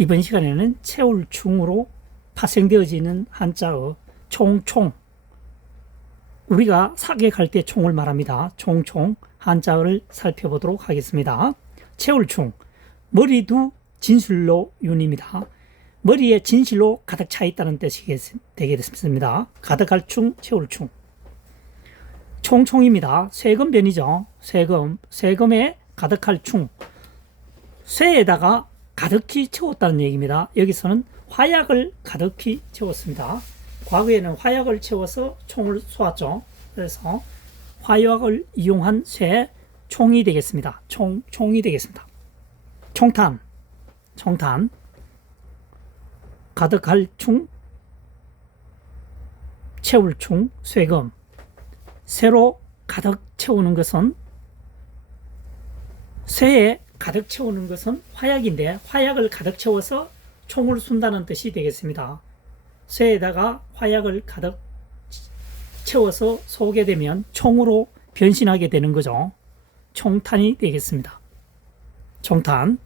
이번 시간에는 채울충으로 파생되어지는 한자어 총총 우리가 사격할 때 총을 말합니다. 총총 한자어를 살펴보도록 하겠습니다. 채울충 머리도 진실로 윤입니다. 머리에 진실로 가득 차 있다는 뜻이 되겠습니다. 가득할 충, 채울 충. 총총입니다. 세금변이죠. 세금, 세금에 가득할 충. 쇠에다가 가득히 채웠다는 얘기입니다. 여기서는 화약을 가득히 채웠습니다. 과거에는 화약을 채워서 총을 쏘았죠. 그래서 화약을 이용한 쇠 총이 되겠습니다. 총, 총이 되겠습니다. 총탄, 총탄, 가득할 충, 채울 충, 쇠금. 쇠로 가득 채우는 것은 쇠에 가득 채우는 것은 화약인데 화약을 가득 채워서 총을 쏜다는 뜻이 되겠습니다. 쇠에다가 화약을 가득 채워서 쏘게 되면 총으로 변신하게 되는 거죠. 총탄이 되겠습니다. 총탄.